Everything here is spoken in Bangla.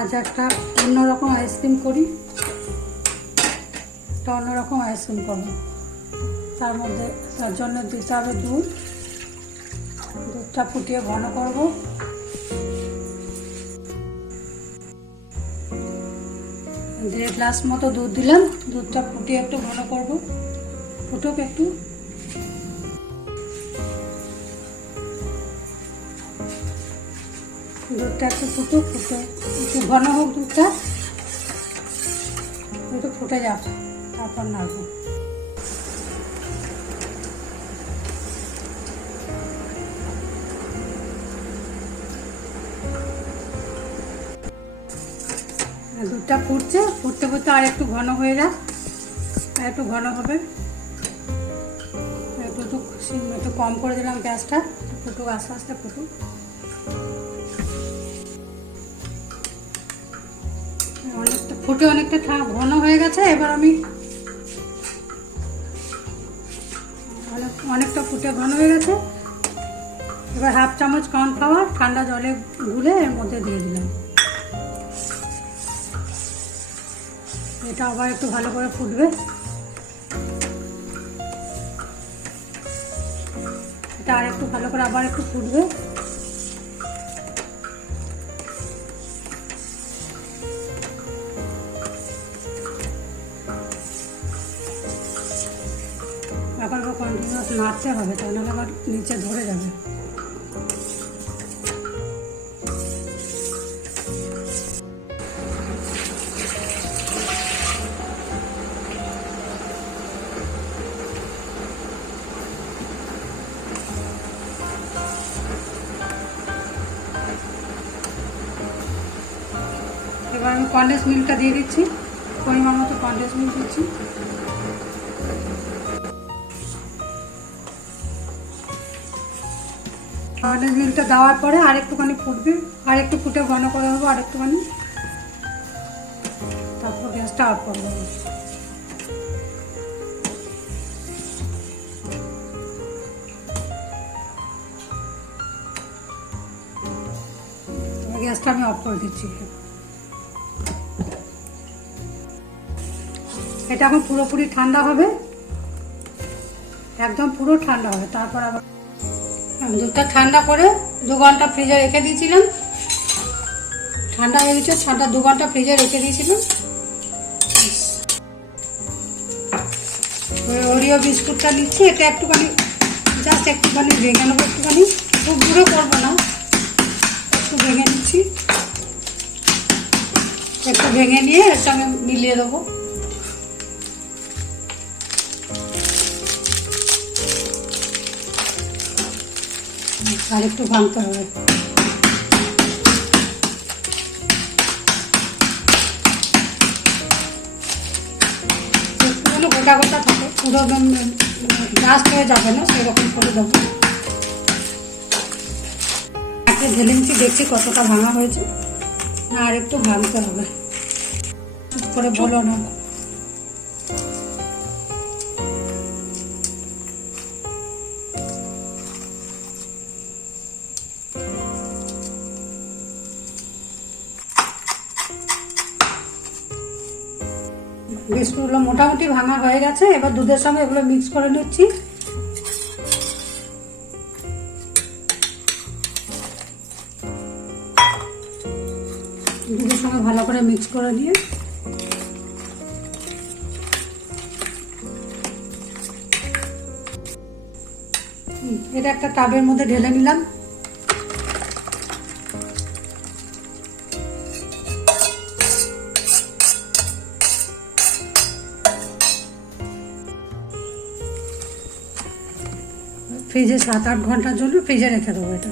আজ একটা অন্যরকম আইসক্রিম করি, একটা অন্যরকম আইসক্রিম করব। তার মধ্যে, তার জন্য দিতে হবে দুধ, দুধটা ফুটিয়ে ঘন করব। দেড় গ্লাস মতো দুধ দিলাম, দুধটা ফুটিয়ে একটু ঘন করব। ফুটুক একটু। দুধটা একটু ফুটুক ফুটে একটু ঘন হোক দুধটা। একটু ফুটে যাক, তারপর নাড়বো। দুধটা ফুটছে, ফুটতে ফুটতে আর একটু ঘন হয়ে যাক, আর একটু ঘন হবে। একটু একটু কম করে দিলাম গ্যাসটা ফুটুক আস্তে আস্তে ফুটুক। ফুটে অনেকটা ঘন হয়ে গেছে, এবার আমি অনেক অনেকটা ফুটে ঘন হয়ে গেছে। এবার হাফ চামচ কর্নফ্লাওয়ার ঠান্ডা জলে গুলে এর মধ্যে দিয়ে দিলাম। এটা আবার একটু ভালো করে ফুটবে। এটা আর একটু ভালো করে আবার একটু ফুটবে। এখন আবার কন্টিনিউয়াস নাড়তে হবে তাহলে আবার নিচে ধরে যাবে। এবার আমি কন্ডেন্স মিল্কটা দিয়ে দিচ্ছি। পরিমাণ মতো কন্ডেন্স মিল্ক দিচ্ছি। মিল্কটা দেওয়ার পরে আর একটুখানি ফুটবে। আর একটু ফুটে ঘন করে দেবো আর একটুখানি। তারপর গ্যাসটা অফ করে দেবো। গ্যাসটা আমি অফ করে দিচ্ছি। এটা এখন পুরোপুরি ঠান্ডা হবে। একদম পুরো ঠান্ডা হবে। তারপর আবার দুধটা ঠান্ডা করে দু ঘণ্টা ফ্রিজে রেখে দিয়েছিলাম। ঠান্ডা হয়ে গেছে, ঠান্ডা দু ঘণ্টা ফ্রিজে রেখে দিয়েছিলাম। ওরিও বিস্কুটটা নিচ্ছি, এটা একটুখানি জাস্ট একটুখানি ভেঙে নেব একটুখানি। খুব দূরে করব না, একটু ভেঙে নিচ্ছি। একটু ভেঙে নিয়ে এর সঙ্গে মিলিয়ে দেবো। আর একটু ভাঙতে হবে। একটু যেন গোটা গোটা থাকে পুরো ব্রাস্ট হয়ে যাবে না সেরকম করে দেবো। একটা ঢেলে নিচ্ছি দেখছি কতটা ভাঙা হয়েছে না আর একটু ভাঙতে হবে। চুপ করে বলো না। বিস্কুটগুলো মোটামুটি ভাঙা হয়ে গেছে। এবার দুধের সঙ্গে এগুলো মিক্স করে নিচ্ছি। দুধের সঙ্গে ভালো করে মিক্স করে নিয়ে এটা একটা টাবের মধ্যে ঢেলে নিলাম। ফ্রিজে সাত আট ঘণ্টার জন্য ফ্রিজে রেখে দেবো এটা।